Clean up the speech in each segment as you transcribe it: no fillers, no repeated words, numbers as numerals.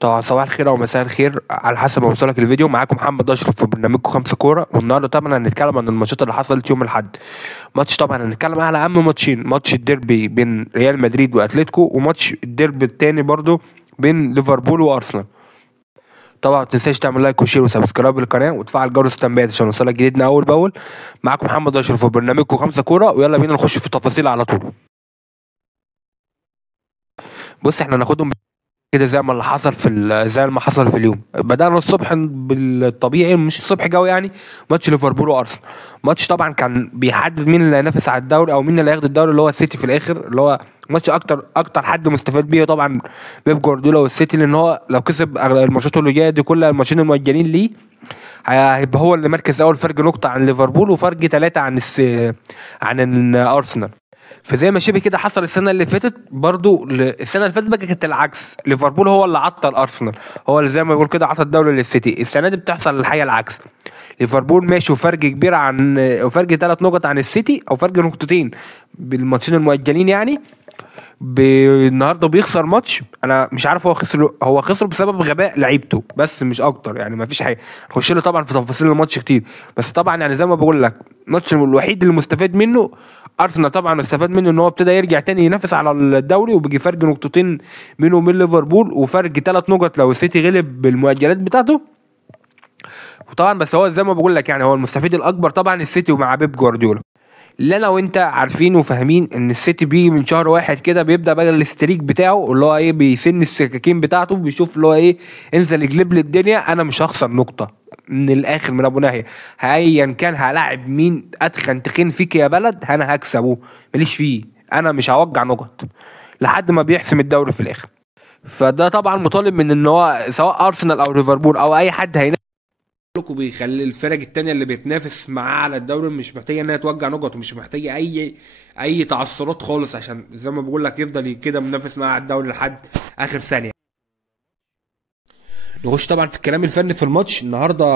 طبعا صباح الخير او مساء الخير على حسب ما وصلك الفيديو. معاكم محمد اشرف في برنامجكم خمسة كوره، والنهارده طبعا هنتكلم عن الماتشات اللي حصلت يوم الاحد. ماتش طبعا هنتكلم على اهم ماتشين: ماتش الديربي بين ريال مدريد واتلتيكو، وماتش الديربي التاني برضو بين ليفربول وارسنال. طبعا متنساش تعمل لايك وشير وسبسكرايب للقناه وتفعل جرس التنبيهات عشان يوصلك جديدنا اول باول. معاكم محمد اشرف في برنامجكم خمسة كوره، ويلا بينا نخش في التفاصيل على طول. بص، احنا ناخدهم كده زي ما حصل في اليوم. بدأنا الصبح بالطبيعي، مش الصبح قوي يعني. ماتش ليفربول وارسنال، ماتش طبعا كان بيحدد مين اللي هينافس على الدوري او مين اللي هياخد الدوري، اللي هو السيتي في الاخر. اللي هو ماتش اكتر حد مستفاد بيه طبعا بيب جوارديولا والسيتي، لان هو لو كسب الماتشات اللي جايه دي كلها، الماتشين المؤجلين ليه، هيبقى هو اللي مركز اول، فرق نقطه عن ليفربول وفرق 3 عن الارسنال. فزي ما شبه كده حصل السنه اللي فاتت برضو. السنه اللي فاتت بقى كانت العكس، ليفربول هو اللي عطل ارسنال، هو اللي زي ما بيقول كده عطل الدوري للسيتي. السنه دي بتحصل الحقيقه العكس، ليفربول ماشي وفرق كبير وفرق 3 نقط عن السيتي، او فرق نقطتين بالماتشين المؤجلين يعني. النهارده بيخسر ماتش، انا مش عارف هو خسر بسبب غباء لعيبته بس، مش اكتر يعني. ما فيش حاجه نخش له طبعا في تفاصيل الماتش كتير، بس طبعا يعني زي ما بقول لك، الماتش الوحيد اللي مستفاد منه ارسنال. طبعا استفاد منه ان هو ابتدى يرجع تاني ينافس على الدوري، وبيجي فرق نقطتين بينه وبين ليفربول، وفرق 3 نقط لو السيتي غلب بالمؤجلات بتاعته. وطبعا بس هو زي ما بقول لك يعني، هو المستفيد الاكبر طبعا السيتي ومع بيب جوارديولا. اللي انا وانت عارفين وفاهمين ان السيتي بيجي من شهر واحد كده بيبدا بقى الاستريك بتاعه، اللي هو ايه، بيسن السكاكين بتاعته، بيشوف اللي هو ايه، انزل يجلب لي الدنيا، انا مش هخسر نقطه. من الاخر من ابو ناهيه، ايا كان هلاعب مين اتخن تخين فيك يا بلد، انا هكسبه، ماليش فيه، انا مش هوجع نقط لحد ما بيحسم الدوري في الاخر. فده طبعا مطالب من ان هو سواء ارسنال او ليفربول او اي حد هينافس، وبيخلي الفرق التانية اللي بيتنافس معاه على الدوري مش محتاجه انها توجع نقط، ومش محتاجه اي تعثرات خالص، عشان زي ما بقول لك يفضل كده منافس معاه على الدوري لحد اخر ثانيه. نخش طبعا في الكلام الفني في الماتش النهارده.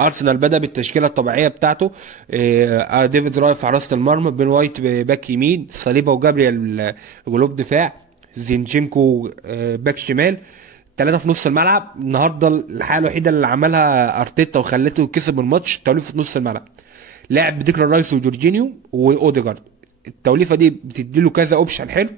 ارسنال بدا بالتشكيله الطبيعيه بتاعته. ديفيد راي في حراسه المرمى، بين وايت باك يمين، صليبا وجابريال قلوب دفاع، زينشينكو باك شمال، 3 في نص الملعب. النهارده الحاجه الوحيده اللي عملها ارتيتا وخلته كسب الماتش توليفه نص الملعب، لعب بديكلان رايس وجورجينيو واوديجارد. التوليفه دي بتدي له كذا اوبشن حلو،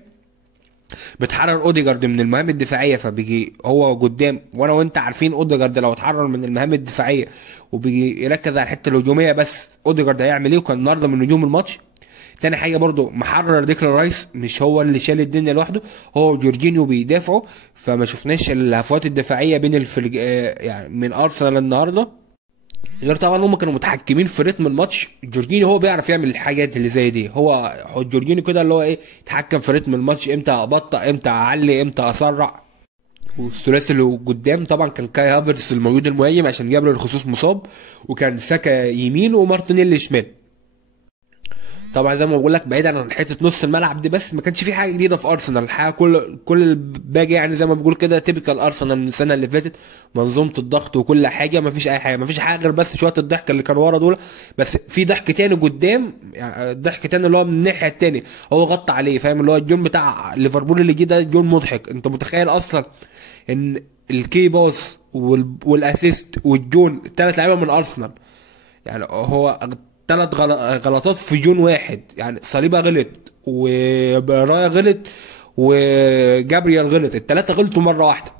بتحرر اوديجارد من المهام الدفاعيه، فبيجي هو قدام. وانا وانت عارفين اوديجارد لو اتحرر من المهام الدفاعيه وبيجي يركز على الحته الهجوميه بس، اوديجارد هيعمل ايه؟ وكان النهارده من نجوم الماتش. تاني حاجه برضو محرر ديكلان رايس، مش هو اللي شال الدنيا لوحده، هو وجورجينيو بيدافعوا، فما شفناش الهفوات الدفاعيه بين يعني من ارسنال النهارده. غير طبعا هم كانوا متحكمين في رتم الماتش. جورجينيو هو بيعرف يعمل الحاجات اللي زي دي، هو جورجينيو كده اللي هو ايه، يتحكم في رتم الماتش، امتى ابطأ، امتى اعلي، امتى اسرع. والثلاثي اللي قدام طبعا كان كاي هافرتس الموجود المهاجم عشان جابريل الخصوص مصاب، وكان ساكا يمين ومارتينيلي شمال. طبعا زي ما بقول لك، بعيدا عن حته نص الملعب دي بس، ما كانش في حاجه جديده في ارسنال الحقيقه. كل الباقي يعني زي ما بقول كده تيبيكال ارسنال من السنه اللي فاتت، منظومه الضغط وكل حاجه، ما فيش اي حاجه، ما فيش حاجه غير بس شويه الضحك اللي كانوا ورا دول. بس في ضحك تاني قدام، يعني ضحك تاني اللي هو من الناحيه التانيه، هو غطى عليه، فاهم؟ اللي هو الجون بتاع ليفربول اللي جه ده جون مضحك. انت متخيل اصلا ان الكي باص والاسيست والجون الثلاث لعيبه من ارسنال؟ يعني هو 3 غلطات في جون واحد، يعني صليبا غلط ورايا غلط وجابريال غلط، الثلاثه غلطوا مره واحده.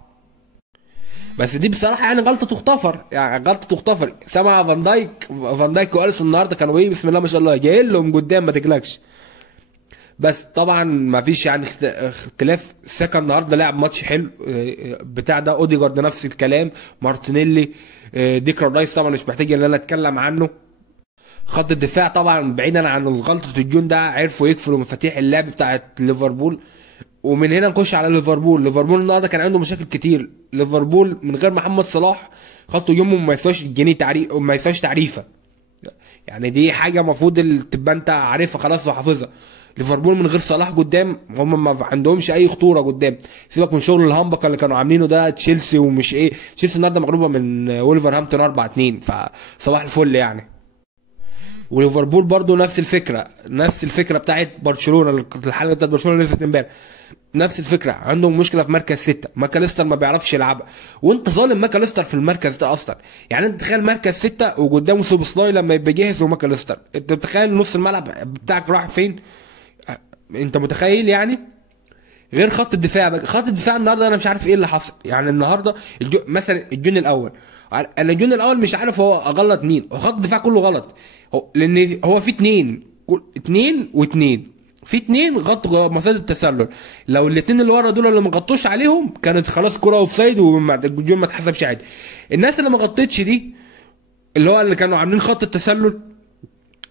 بس دي بصراحه يعني غلطه تغتفر، يعني غلطه تغتفر. سامع فان دايك واليسون النهارده كانوا ايه، بسم الله ما شاء الله، جايين لهم قدام ما تقلقش. بس طبعا ما فيش يعني اختلاف. ساكا النهارده لعب ماتش حلو، بتاع ده اوديجارد نفس الكلام، مارتينيلي، ديكلان رايس طبعا مش محتاج ان انا اتكلم عنه. خط الدفاع طبعا بعيدا عن غلطه الجون ده عرفوا يقفلوا مفاتيح اللعب بتاعت ليفربول. ومن هنا نخش على ليفربول النهارده كان عنده مشاكل كتير. ليفربول من غير محمد صلاح خط هجومهم ما يسواش جنيه تعريف، ما يسواش تعريفه. يعني دي حاجه المفروض تبقى انت عارفها خلاص وحافظها. ليفربول من غير صلاح قدام هم ما عندهمش اي خطوره قدام. سيبك من شغل الهامبكه اللي كانوا عاملينه ده تشيلسي ومش ايه، تشيلسي النهارده مغلوبه من وولفرهامبتون 4-2، فصباح الفل يعني. وليفربول برضو نفس الفكره بتاعت برشلونه، الحلقه بتاعت برشلونه اللي فاتت امبارح، نفس الفكره، عندهم مشكله في مركز 6. ماكاليستر ما بيعرفش يلعبها، وانت ظالم ماكاليستر في المركز ده اصلا. يعني انت تخيل مركز 6 وقدامه سوبوسلاي لما يبقى جاهز وماكاليستر، انت متخيل نص الملعب بتاعك راح فين؟ انت متخيل يعني؟ غير خط الدفاع بقى، خط الدفاع النهارده انا مش عارف ايه اللي حصل. يعني النهارده مثلا الجون الاول، انا الجون الاول مش عارف هو غلط مين، خط الدفاع كله غلط. لان هو في اتنين واتنين، في اتنين غطوا مسافه التسلل، لو الاتنين اللي ورا دول اللي ما غطوش عليهم كانت خلاص كره اوف سايد والجون ما اتحسبش عادي. الناس اللي ما غطتش دي اللي هو اللي كانوا عاملين خط التسلل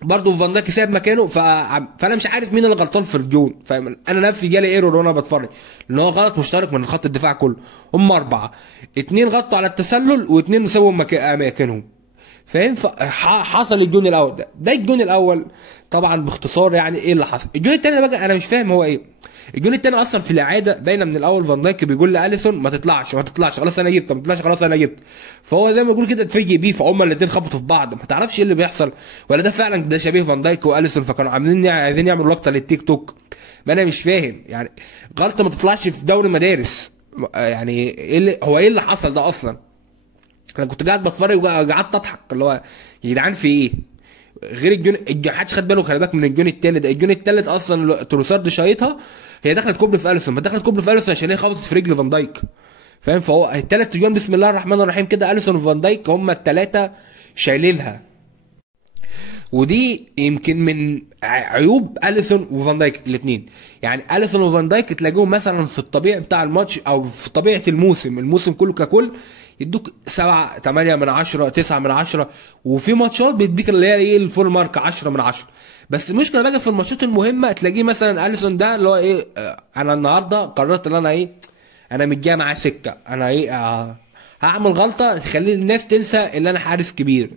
برضه فان دايك ساب مكانه، فانا مش عارف مين اللي غلطان في الجون. فانا نفسي جالي ايرور وانا بتفرج ان هو غلط مشترك من خط الدفاع كله. هم 4، 2 غطوا على التسلل و2 سابوا اماكنهم، فاهم؟ حصل الجون الاول ده الجون الاول طبعا باختصار. يعني ايه اللي حصل؟ الجون الثاني بقى انا مش فاهم هو ايه. الجون الثاني اصلا في الاعاده باينه من الاول، فان دايك بيقول لاليسون ما تطلعش خلاص انا جبت، ما تطلعش خلاص انا جبت. فهو زي ما يقول كده اتفاجئ بيه، فهم الاثنين خبطوا في بعض، ما تعرفش ايه اللي بيحصل، ولا ده فعلا ده شبيه فان دايك واليسون فكانوا عايزين يعملوا لقطه للتيك توك. ما انا مش فاهم يعني، غلطه ما تطلعش في دوري مدارس. يعني ايه اللي حصل ده اصلا؟ انا كنت قاعد بتفرج وقعدت اضحك، اللي هو يا جدعان في ايه؟ غير الجون محدش خد باله، خلي بالك من الجون التالت. الجون التالت اصلا تروسارد شايطها، هي دخلت كوبري في اليسون، ما دخلت كوبري في اليسون عشان هي خبطت في رجل فان دايك، فاهم؟ فهو التلات جوان بسم الله الرحمن الرحيم كده، اليسون وفان دايك هم التلاته شايلينها. ودي يمكن من عيوب اليسون وفان دايك الاثنين. يعني اليسون وفان دايك تلاقيهم مثلا في الطبيعي بتاع الماتش او في طبيعه الموسم كله ككل يدوك 7 8 من 10 9 من 10، وفي ماتشات بيديك اللي هي ايه الفول مارك 10 من 10. بس المشكله بقى في الماتشات المهمه تلاقيه مثلا اليسون ده اللي هو ايه، انا النهارده قررت ان انا ايه، انا متجاي معاه سكه، انا ايه هعمل غلطه تخلي الناس تنسى ان انا حارس كبير.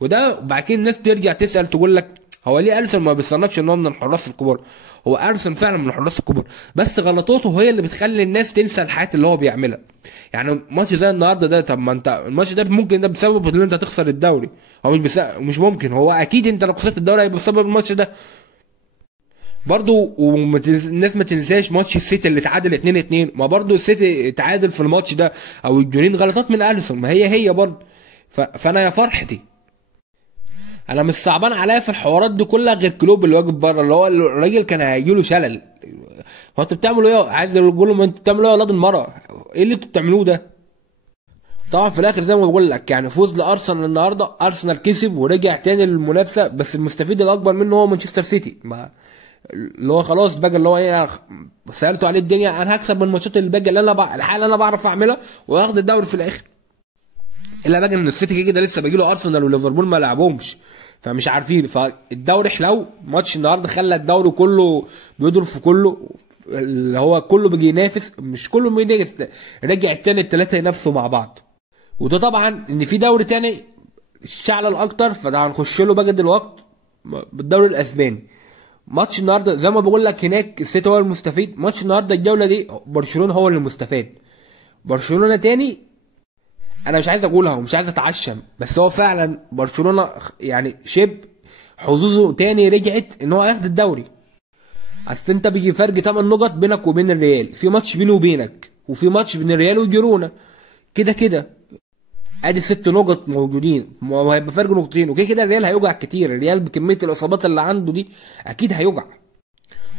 وده بعد كده الناس ترجع تسال تقول لك هو ليه اليسون ما بيصنفش ان هو من الحراس الكبار؟ هو اليسون فعلا من الحراس الكبار، بس غلطاته هي اللي بتخلي الناس تنسى الحاجات اللي هو بيعملها. يعني ماتش زي النهارده ده، طب ما انت الماتش ده ممكن ده بسبب ان انت تخسر الدوري، هو مش ممكن، هو اكيد انت لو خسرت الدوري هيبقى بسبب الماتش ده برضو. الناس ما تنساش ماتش السيتي اللي اتعادل 2-2، ما برضو السيتي اتعادل في الماتش ده او الجولين غلطات من اليسون، ما هي برضو. فانا يا فرحتي، انا مش صعبان عليا في الحوارات دي كلها غير كلوب اللي واقف بره، اللي هو الراجل كان هيجيله شلل. هو انتوا بتعملوا ايه؟ عايز اقول لهم انتوا بتعملوا ايه يا اولاد المره؟ ايه اللي انتوا بتعملوه ده؟ طبعا في الاخر زي ما بقول لك يعني فوز لارسنال النهارده، ارسنال كسب ورجع تاني للمنافسه، بس المستفيد الاكبر منه هو مانشستر سيتي، اللي هو خلاص بقى اللي هو ايه، سالته عليه الدنيا، انا هكسب من الماتشات اللي باقيه اللي الحاله اللي انا بعرف اعملها وهاخد الدوري في الاخر. الا بقى ان السيتي كده لسه باقي له ارسنال وليفربول ما لعبهمش، فمش عارفين. فالدوري حلو، ماتش النهارده خلى الدوري كله بيضرب في كله، اللي هو كله بيجي ينافس، مش كله بينافس، رجع التاني التلاته ينافسوا مع بعض. وده طبعا ان في دوري تاني الشعل الاكتر، فده هنخش له بقى دلوقتي بالدوري الاسباني. ماتش النهارده زي ما بقول لك هناك السيتي هو المستفيد، ماتش النهارده الجوله دي برشلونه هو اللي مستفاد. برشلونه تاني انا مش عايز اقولها ومش عايز اتعشم، بس هو فعلا برشلونه يعني حظوظه تاني رجعت ان هو ياخد الدوري. اصل انت بيجي فرق 8 نقط بينك وبين الريال، في ماتش بينه وبينك، وفي ماتش بين الريال وجيرونا، كده ادي 6 نقط موجودين، ما هيبقى فرق نقطتين، وكده الريال هيوجع كتير، الريال بكميه الاصابات اللي عنده دي اكيد هيوجع.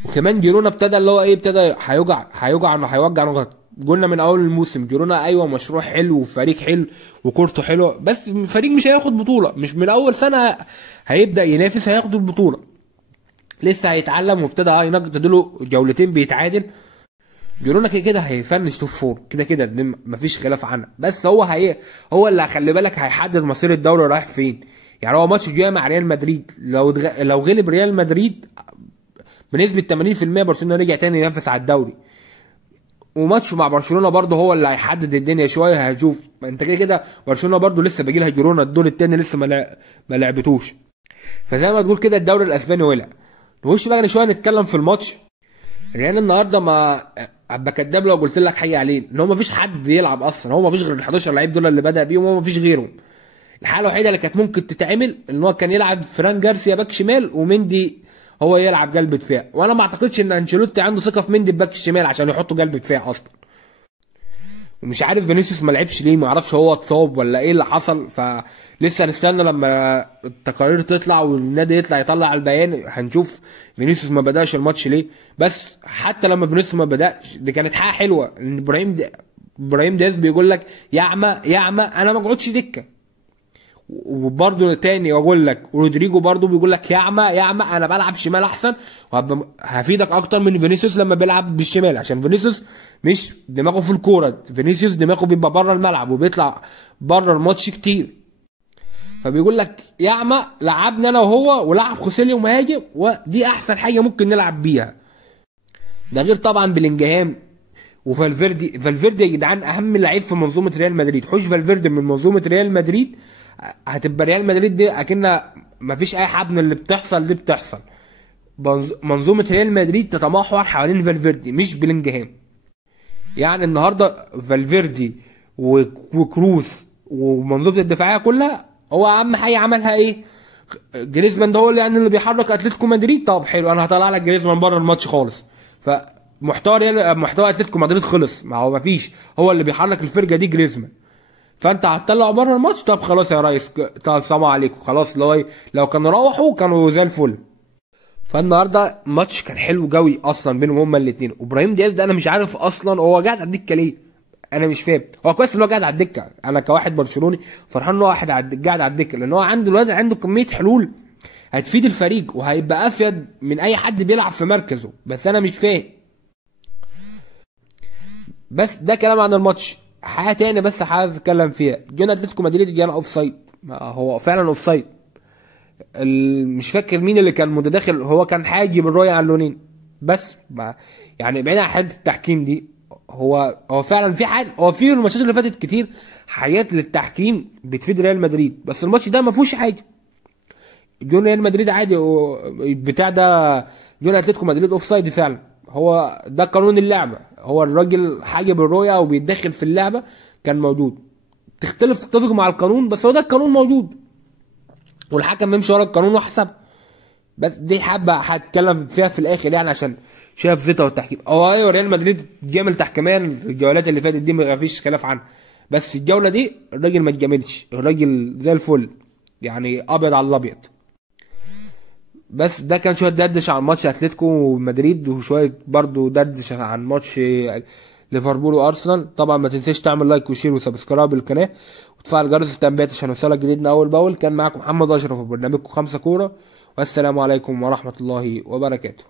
وكمان جيرونا ابتدى اللي هو ايه، ابتدى هيوجع نقط. قلنا من اول الموسم جيرونا ايوه مشروع حلو وفريق حلو وكورته حلوه، بس فريق مش هياخد بطوله، مش من اول سنه هيبدا ينافس هياخد البطوله، لسه هيتعلم وابتدى ينقط له جولتين بيتعادل. جيرونا كده هيفنش توب فور كده مفيش خلاف عنها، بس هو اللي خلي بالك هيحدد مصير الدوري رايح فين. يعني هو ماتش جاي مع ريال مدريد، لو غلب ريال مدريد بنسبه 80% برشلونه رجع تاني ينافس على الدوري. وماتش مع برشلونه برضه هو اللي هيحدد الدنيا شويه، هتشوف انت كده برشلونه برضه لسه باقي لها جيرونا الدور الثاني لسه ما لعبتوش. فزي ما تقول كده الدوري الاسباني ولع. نخش بقى شويه نتكلم في الماتش. الريال النهارده ما ابقى كداب لو قلت لك حي عليه ان هو ما فيش حد يلعب اصلا، هو ما فيش غير ال 11 لعيب دول اللي بدا بيهم، هو ما فيش غيرهم. الحاله الوحيده اللي كانت ممكن تتعمل ان هو كان يلعب فران جارسيا باك شمال ومندي هو يلعب قلب دفاع، وانا ما اعتقدش ان انشيلوتي عنده ثقه في مندي باك الشمال عشان يحطه قلب دفاع اصلا. ومش عارف فينيسيوس ما لعبش ليه، ما اعرفش هو اتصاب ولا ايه اللي حصل، فلسه نستنى لما التقارير تطلع والنادي يطلع البيان هنشوف فينيسيوس ما بداش الماتش ليه. بس حتى لما فينيسيوس ما بداش دي كانت حاجه حلوه، ان ابراهيم دياز بيقول لك يعمى انا ما اقعدش دكه. وبرده تاني اقول لك رودريجو برده بيقول لك يعمى انا بلعب شمال احسن وهفيدك اكتر من فينيسيوس لما بيلعب بالشمال، عشان فينيسيوس مش دماغه في الكوره، فينيسيوس دماغه بيبقى بره الملعب وبيطلع بره الماتش كتير. فبيقول لك يعمى لعبني انا وهو ولعب خوسيليو مهاجم، ودي احسن حاجه ممكن نلعب بيها. ده غير طبعا بلينجهام فالفيردي يا جدعان اهم لعيب في منظومه ريال مدريد. حوش فالفيردي من منظومه ريال مدريد هتبقى ريال مدريد دي اكنها مفيش اي حبن اللي بتحصل دي بتحصل. منظومه ريال مدريد تتمحور حوالين فالفيردي مش بلينجهام. يعني النهارده فالفيردي وكروس ومنظومه الدفاعيه كلها هو اهم حاجه عملها ايه؟ جريزمان ده هو اللي يعني اللي بيحرك اتلتيكو مدريد. طب حلو، انا هطلع لك جريزمان بره الماتش خالص، محتوى اتلتيكو مدريد خلص، ما هو مفيش، هو اللي بيحرك الفرقه دي جريزمان. فانت هتطلعه بره الماتش، طب خلاص يا ريس، طب سلام عليكم خلاص. لو كانوا روحوا كانوا زي الفل. فالنهارده الماتش كان حلو قوي اصلا بينهم هما الاثنين. وابراهيم دياز ده انا مش عارف اصلا هو قاعد على الدكه ليه، انا مش فاهم. هو كويس ان هو قاعد على الدكه، انا كواحد برشلوني فرحان ان هو واحد قاعد على الدكه، لان هو الواد عنده كميه حلول هتفيد الفريق وهيبقى افيد من اي حد بيلعب في مركزه، بس انا مش فاهم. بس ده كلام عن الماتش. حاجه تاني بس عايز اتكلم فيها، جون اتلتيكو مدريد جانا اوف سايد، هو فعلا اوف سايد. مش فاكر مين اللي كان متداخل، هو كان حاجب الرؤية على اللونين بس. يعني بعيد عن حته التحكيم دي، هو فعلا في حاجه، هو في الماتشات اللي فاتت كتير حاجات للتحكيم بتفيد ريال مدريد، بس الماتش ده ما فيهوش حاجه. جون ريال مدريد عادي بتاع ده، جون اتلتيكو مدريد اوف سايد فعلا، هو ده قانون اللعبه، هو الراجل حاجب الرؤيه وبيتدخل في اللعبه كان موجود. تتفق مع القانون، بس هو ده القانون موجود والحكم بيمشي ورا القانون وحسب. بس دي حابه هتكلم فيها في الاخر يعني عشان شايف زيطه والتحكيم. ايوه ريال مدريد جامل تحكيميا الجولات اللي فاتت دي ما فيش خلاف عنها، بس الجوله دي الراجل ما اتجاملش، الراجل زي الفل يعني ابيض على الابيض. بس ده كان شويه دردش عن ماتش اتلتيكو مدريد، وشويه برضو دردش عن ماتش ليفربول وارسنال. طبعا ما تنساش تعمل لايك وشير وسبسكرايب للقناه وتفعل جرس التنبيهات عشان يوصلك جديدنا اول باول. كان معاكم محمد اشرف في برنامجكم 5 كوره، والسلام عليكم ورحمه الله وبركاته.